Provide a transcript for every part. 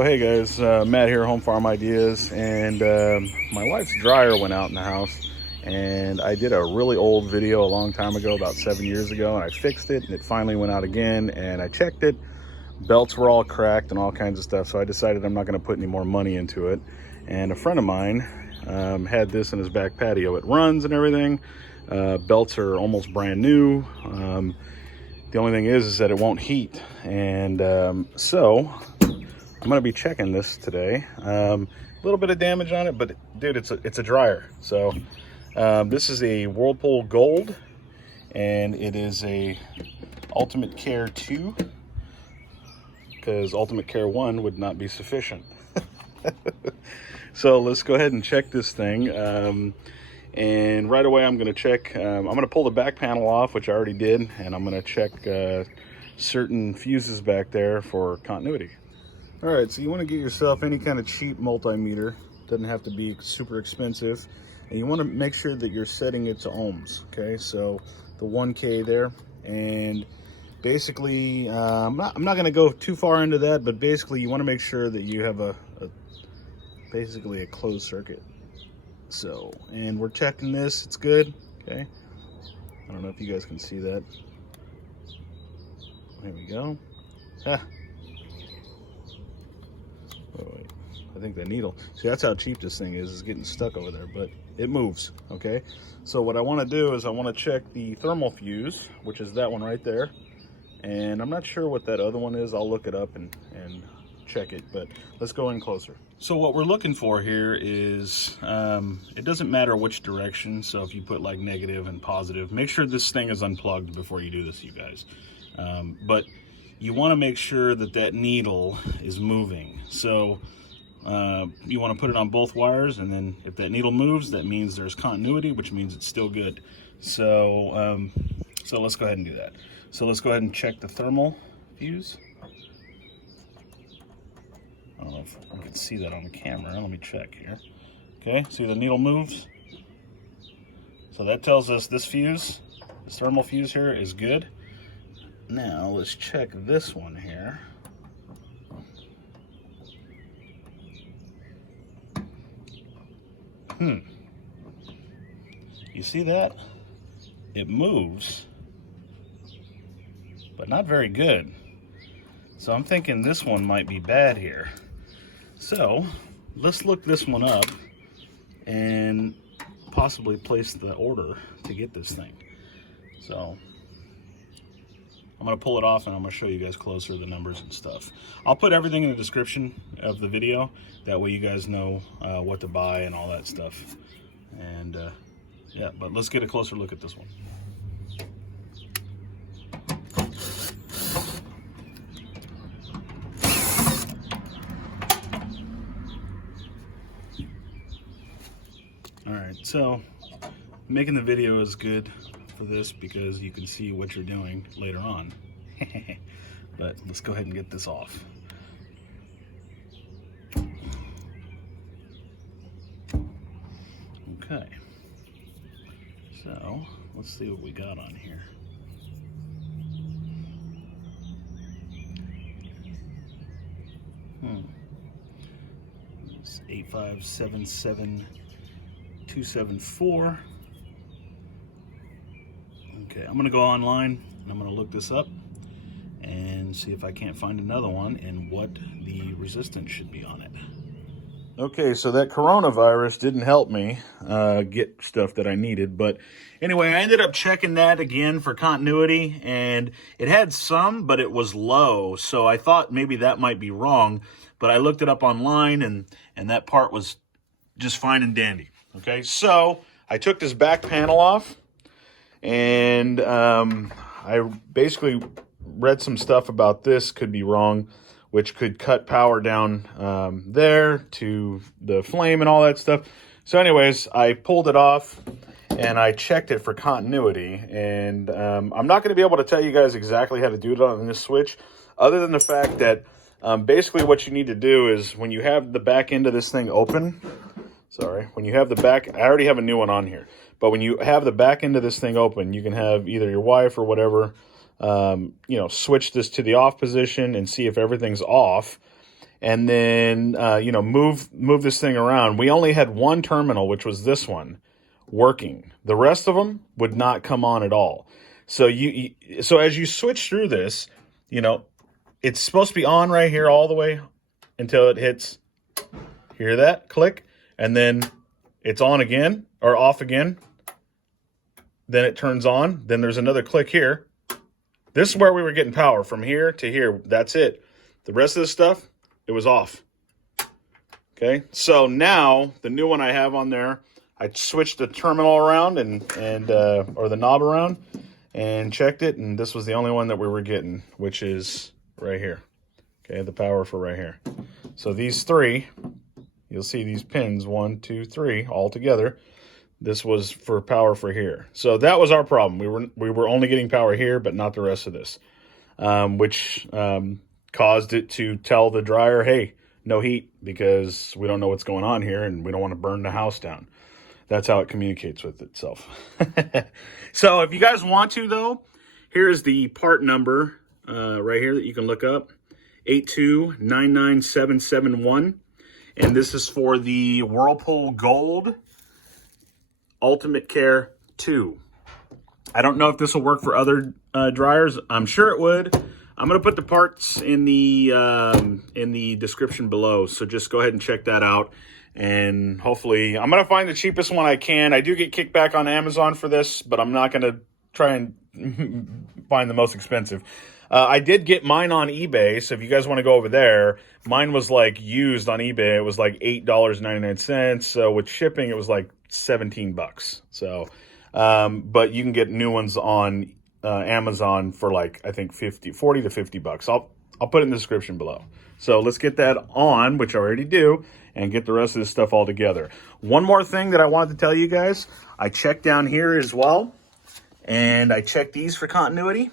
So hey guys, Matt here, Home Farm Ideas, and my wife's dryer went out in the house, and I did a really old video a long time ago, about 7 years ago, and I fixed it, and it finally went out again, and I checked it. Belts were all cracked and all kinds of stuff, so I decided I'm not going to put any more money into it. And a friend of mine had this in his back patio. It runs and everything. Belts are almost brand new. The only thing is that it won't heat, and so I'm gonna be checking this today. A little bit of damage on it, but dude, it's a dryer. So this is a Whirlpool Gold, and it is a Ultimate Care 2, because Ultimate Care 1 would not be sufficient. So let's go ahead and check this thing. And right away I'm gonna check, I'm gonna pull the back panel off, which I already did, and I'm gonna check certain fuses back there for continuity. All right, so you want to get yourself any kind of cheap multimeter. Doesn't have to be super expensive, and you want to make sure that you're setting it to ohms. Okay, so the 1K there, and basically I'm not going to go too far into that, but basically you want to make sure that you have basically a closed circuit. So, and we're checking this, it's good. Okay, I don't know if you guys can see that. There we go. Oh, wait. I think the needle, see, that's how cheap this thing is getting stuck over there, but it moves. Okay, so what I want to do is I want to check the thermal fuse, which is that one right there, and I'm not sure what that other one is. I'll look it up and check it, but let's go in closer. So what we're looking for here is it doesn't matter which direction, so if you put like negative and positive, make sure this thing is unplugged before you do this, you guys. But you want to make sure that that needle is moving. So you want to put it on both wires, and then if that needle moves, that means there's continuity, which means it's still good. So so let's go ahead and do that. So let's go ahead and check the thermal fuse. I don't know if I can see that on the camera. Let me check here. Okay, see the needle moves? So that tells us this fuse, this thermal fuse here, is good. Now let's check this one here. You see that? It moves, but not very good. So I'm thinking this one might be bad here. So let's look this one up and possibly place the order to get this thing. So I'm going to pull it off, and I'm going to show you guys closer the numbers and stuff. I'll put everything in the description of the video. That way you guys know what to buy and all that stuff. And yeah, but let's get a closer look at this one. All right, so making the video is good for this because you can see what you're doing later on. But let's go ahead and get this off. Okay, so let's see what we got on here. It's 8577274. Okay, I'm gonna go online and I'm gonna look this up and see if I can't find another one and what the resistance should be on it. Okay, so that coronavirus didn't help me get stuff that I needed, but anyway, I ended up checking that again for continuity, and it had some, but it was low, so I thought maybe that might be wrong, but I looked it up online, and that part was just fine and dandy. Okay, so I took this back panel off, and I basically read some stuff about this could be wrong, which could cut power down there to the flame and all that stuff. So anyways, I pulled it off and I checked it for continuity, and I'm not going to be able to tell you guys exactly how to do it on this switch, other than the fact that basically what you need to do is when you have the back end of this thing open, when you have the back, I already have a new one on here, but when you have the back end of this thing open, you can have either your wife or whatever, switch this to the off position and see if everything's off. and then, you know, move this thing around. We only had one terminal, which was this one, working. The rest of them would not come on at all. So so as you switch through this, you know, it's supposed to be on right here all the way until it hits, hear that click, and then it's on again or off again. Then it turns on. Then there's another click here. This is where we were getting power, from here to here. That's it. The rest of the stuff, it was off. Okay, so now the new one I have on there, I switched the terminal around or the knob around and checked it, and this was the only one that we were getting, which is right here. Okay, the power for right here. So these three, you'll see these pins, 1, 2, 3, all together. This was for power for here. So that was our problem. We were only getting power here, but not the rest of this, which caused it to tell the dryer, hey, no heat, because we don't know what's going on here and we don't want to burn the house down. That's how it communicates with itself. So if you guys want to, though, here's the part number right here that you can look up, 8299771. And this is for the Whirlpool Gold Ultimate Care 2. I don't know if this will work for other dryers. I'm sure it would. I'm going to put the parts in the description below, so just go ahead and check that out. And hopefully, I'm going to find the cheapest one I can. I do get kickback on Amazon for this, but I'm not going to try and find the most expensive. I did get mine on eBay, so if you guys want to go over there, mine was like used on eBay. It was like $8.99. So with shipping, it was like 17 bucks. So, but you can get new ones on Amazon for like, I think 40 to 50 bucks. I'll put it in the description below. So let's get that on, which I already do, and get the rest of this stuff all together. One more thing that I wanted to tell you guys, I checked down here as well, and I checked these for continuity,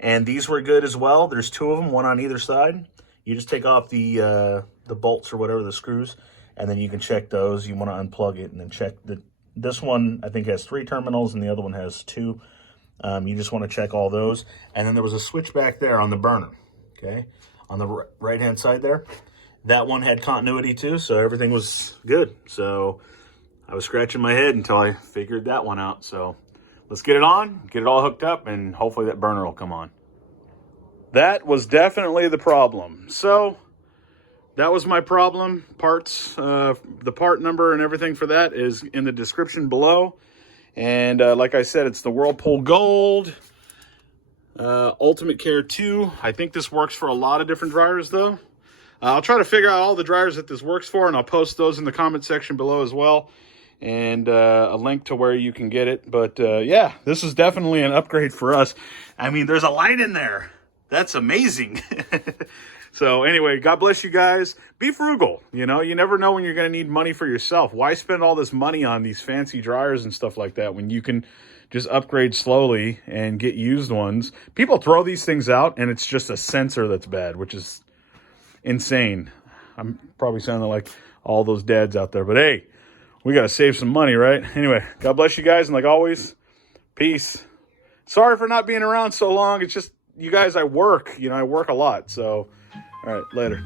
and these were good as well. There's two of them, one on either side. You just take off the bolts or whatever, the screws, and then you can check those. You want to unplug it and then check this one, I think, has 3 terminals, and the other one has 2. You just want to check all those. And then there was a switch back there on the burner, okay, on the right-hand side there. That one had continuity too, so everything was good. So I was scratching my head until I figured that one out. So let's get it on, get it all hooked up, and hopefully that burner will come on. That was definitely the problem. So that was my problem. Parts, the part number and everything for that is in the description below. And like I said, it's the Whirlpool Gold Ultimate Care 2. I think this works for a lot of different dryers, though. I'll try to figure out all the dryers that this works for, and I'll post those in the comment section below as well, and a link to where you can get it. But yeah, this is definitely an upgrade for us. I mean, there's a light in there. That's amazing. So anyway, God bless you guys. Be frugal. You know, you never know when you're going to need money for yourself. Why spend all this money on these fancy dryers and stuff like that when you can just upgrade slowly and get used ones? People throw these things out, and it's just a sensor that's bad, which is insane. I'm probably sounding like all those dads out there, but hey, we got to save some money, right? Anyway, God bless you guys, and like always, peace. Sorry for not being around so long. It's just, you guys, I work a lot. So, all right, later.